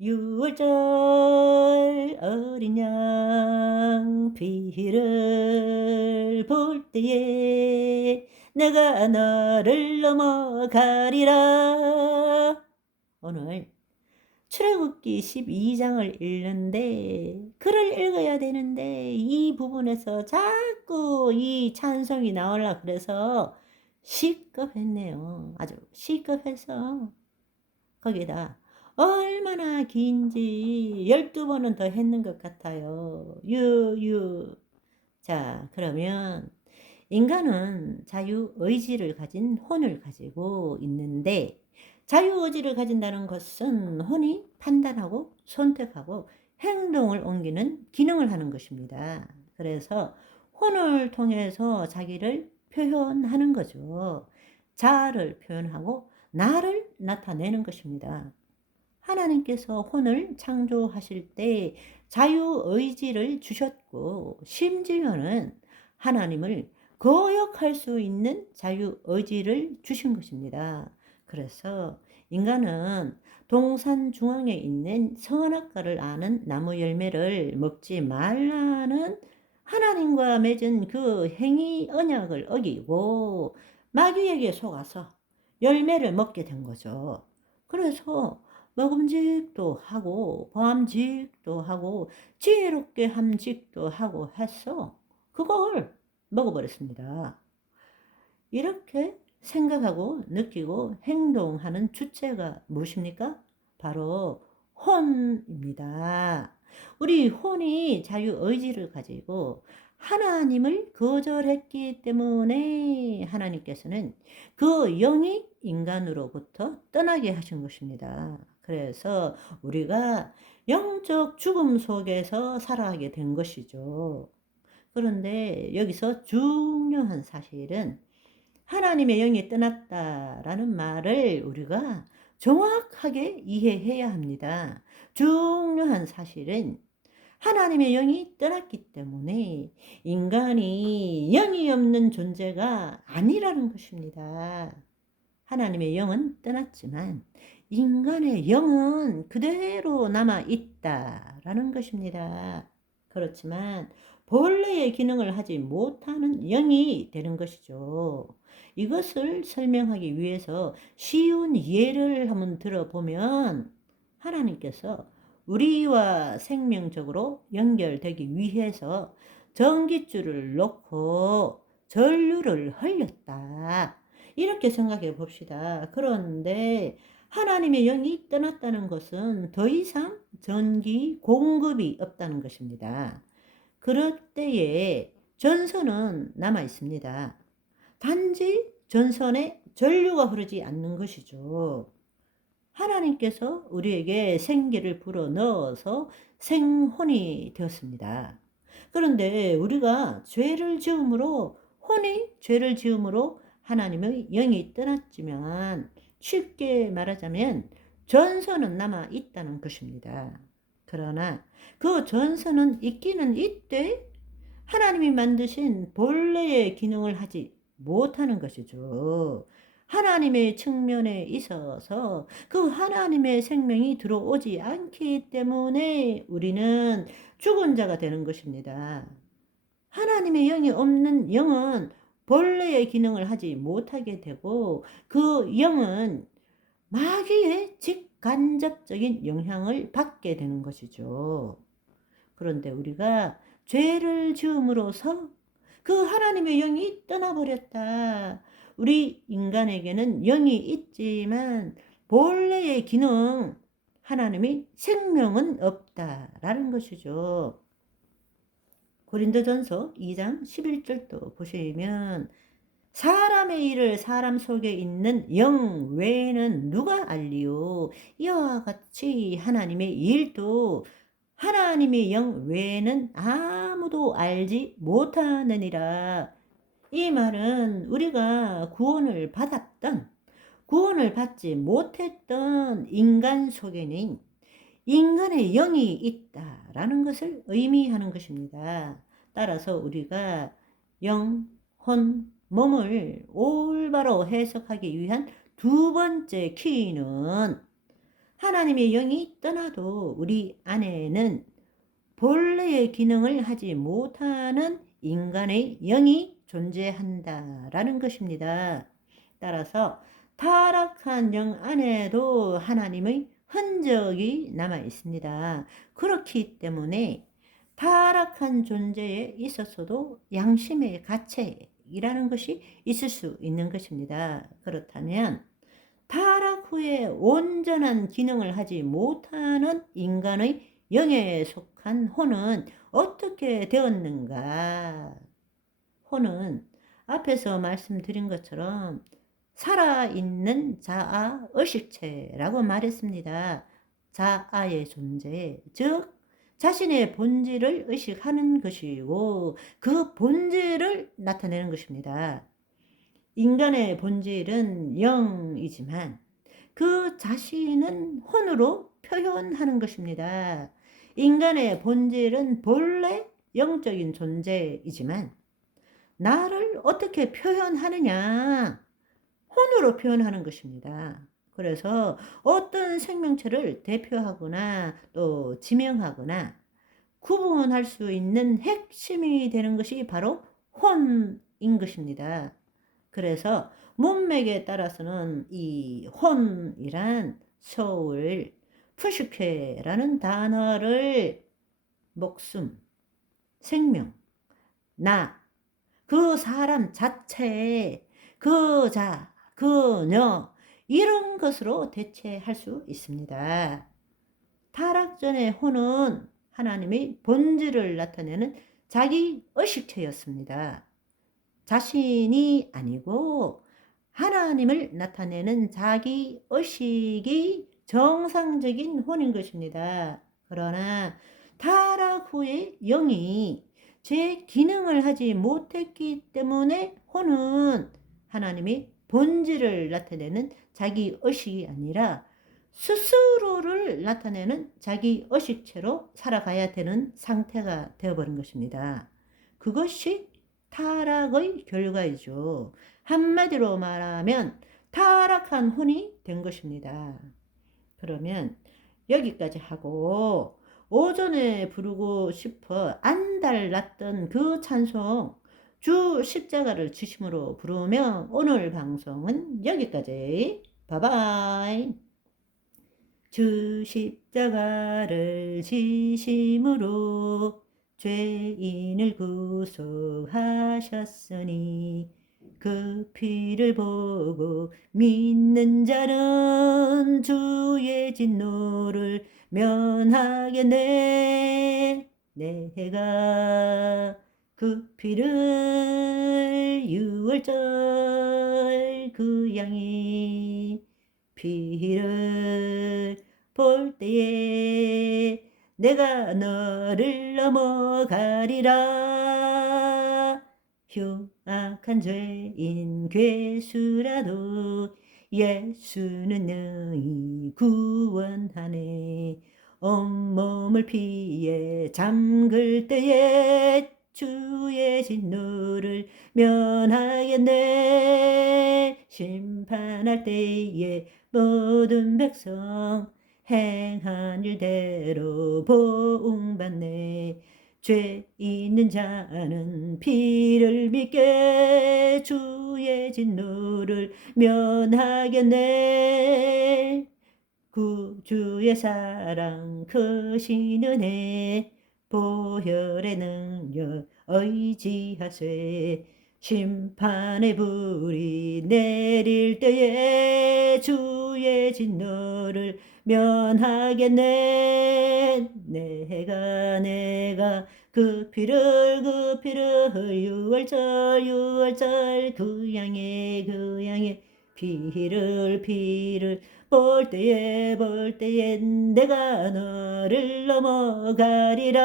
6월절 어린 양 비를 볼 때에 내가 너를 넘어가리라. 오늘 출애굽기 12장을 읽는데 글을 읽어야 되는데 이 부분에서 자꾸 이 찬송이 나오려 그래서 시급했네요. 아주 시급해서 거기다 얼마나 긴지 12번은 더 했는 것 같아요. 자, 그러면 인간은 자유의지를 가진 혼을 가지고 있는데 자유의지를 가진다는 것은 혼이 판단하고 선택하고 행동을 옮기는 기능을 하는 것입니다. 그래서 혼을 통해서 자기를 표현하는 거죠. 자아를 표현하고 나를 나타내는 것입니다. 하나님께서 혼을 창조하실 때 자유의지를 주셨고 심지어는 하나님을 거역할 수 있는 자유의지를 주신 것입니다. 그래서 인간은 동산 중앙에 있는 선악과를 아는 나무 열매를 먹지 말라는 하나님과 맺은 그 행위 언약을 어기고 마귀에게 속아서 열매를 먹게 된 거죠. 그래서 먹음직도 하고 보암직도 하고 지혜롭게 함직도 하고 해서 그걸 먹어버렸습니다. 이렇게 생각하고 느끼고 행동하는 주체가 무엇입니까? 바로 혼입니다. 우리 혼이 자유의지를 가지고 하나님을 거절했기 때문에 하나님께서는 그 영이 인간으로부터 떠나게 하신 것입니다. 그래서 우리가 영적 죽음 속에서 살아가게 된 것이죠. 그런데 여기서 중요한 사실은 하나님의 영이 떠났다라는 말을 우리가 정확하게 이해해야 합니다. 중요한 사실은 하나님의 영이 떠났기 때문에 인간이 영이 없는 존재가 아니라는 것입니다. 하나님의 영은 떠났지만 인간의 영은 그대로 남아 있다라는 것입니다. 그렇지만 본래의 기능을 하지 못하는 영이 되는 것이죠. 이것을 설명하기 위해서 쉬운 예를 한번 들어보면 하나님께서 우리와 생명적으로 연결되기 위해서 전깃줄을 놓고 전류를 흘렸다. 이렇게 생각해 봅시다. 그런데 하나님의 영이 떠났다는 것은 더 이상 전기 공급이 없다는 것입니다. 그럴 때에 전선은 남아 있습니다. 단지 전선에 전류가 흐르지 않는 것이죠. 하나님께서 우리에게 생기를 불어 넣어서 생혼이 되었습니다. 그런데 우리가 죄를 지음으로 혼이 죄를 지음으로 하나님의 영이 떠났지만 쉽게 말하자면 전선은 남아 있다는 것입니다. 그러나 그 전선은 있기는 있되 하나님이 만드신 본래의 기능을 하지 못하는 것이죠. 하나님의 측면에 있어서 그 하나님의 생명이 들어오지 않기 때문에 우리는 죽은 자가 되는 것입니다. 하나님의 영이 없는 영은 본래의 기능을 하지 못하게 되고 그 영은 마귀의 직간접적인 영향을 받게 되는 것이죠. 그런데 우리가 죄를 지음으로써 그 하나님의 영이 떠나버렸다. 우리 인간에게는 영이 있지만 본래의 기능, 하나님의 생명은 없다라는 것이죠. 고린도전서 2장 11절도 보시면 사람의 일을 사람 속에 있는 영 외에는 누가 알리요? 이와 같이 하나님의 일도 하나님의 영 외에는 아무도 알지 못하느니라. 이 말은 우리가 구원을 받았던, 구원을 받지 못했던 인간 속에는 인간의 영이 있다라는 것을 의미하는 것입니다. 따라서 우리가 영, 혼, 몸을 올바로 해석하기 위한 두 번째 키는 하나님의 영이 떠나도 우리 안에는 본래의 기능을 하지 못하는 인간의 영이 존재한다라는 것입니다. 따라서 타락한 영 안에도 하나님의 흔적이 남아 있습니다. 그렇기 때문에 타락한 존재에 있어서도 양심의 가책이라는 것이 있을 수 있는 것입니다. 그렇다면 타락 후에 온전한 기능을 하지 못하는 인간의 영에 속한 혼은 어떻게 되었는가? 혼은 앞에서 말씀드린 것처럼 살아있는 자아 의식체라고 말했습니다. 자아의 존재, 즉 자신의 본질을 의식하는 것이고 그 본질을 나타내는 것입니다. 인간의 본질은 영이지만 그 자신은 혼으로 표현하는 것입니다. 인간의 본질은 본래 영적인 존재이지만 나를 어떻게 표현하느냐? 혼으로 표현하는 것입니다. 그래서 어떤 생명체를 대표하거나 또 지명하거나 구분할 수 있는 핵심이 되는 것이 바로 혼인 것입니다. 그래서 문맥에 따라서는 이 혼이란 소울, 푸시케라는 단어를 목숨, 생명, 나, 그 사람 자체, 그 자, 그녀 이런 것으로 대체할 수 있습니다. 타락 전의 혼은 하나님의 본질을 나타내는 자기 의식체였습니다. 자신이 아니고 하나님을 나타내는 자기 의식이 정상적인 혼인 것입니다. 그러나 타락 후에 영이 제 기능을 하지 못했기 때문에 혼은 하나님의 본질을 나타내는 자기 의식이 아니라 스스로를 나타내는 자기 의식체로 살아가야 되는 상태가 되어버린 것입니다. 그것이 타락의 결과이죠. 한마디로 말하면 타락한 혼이 된 것입니다. 그러면 여기까지 하고 오전에 부르고 싶어 안달났던 그 찬송 주 십자가를 지심으로 부르며 오늘 방송은 여기까지. 바이바이. 주 십자가를 지심으로 죄인을 구속하셨으니 그 피를 보고 믿는 자는 주의 진노를 면하겠네. 내가 그 피를 6월절 그 양의 피를 볼 때에 내가 너를 넘어가리라. 흉악한 죄인 괴수라도 예수는 능히 구원하네. 온몸을 피에 잠글 때에 주의 진노를 면하겠네. 심판할 때에 모든 백성 행한 일대로 보응받네. 죄 있는 자는 피를 믿게 주의 진노를 면하겠네. 구주의 사랑 크신 은혜 보혈의 능력 의지하세. 심판의 불이 내릴 때에 주의 진노를 면하겠네. 내가 그 피를 6월절 그 양의 피를 볼 때에 내가 너를 넘어가리라.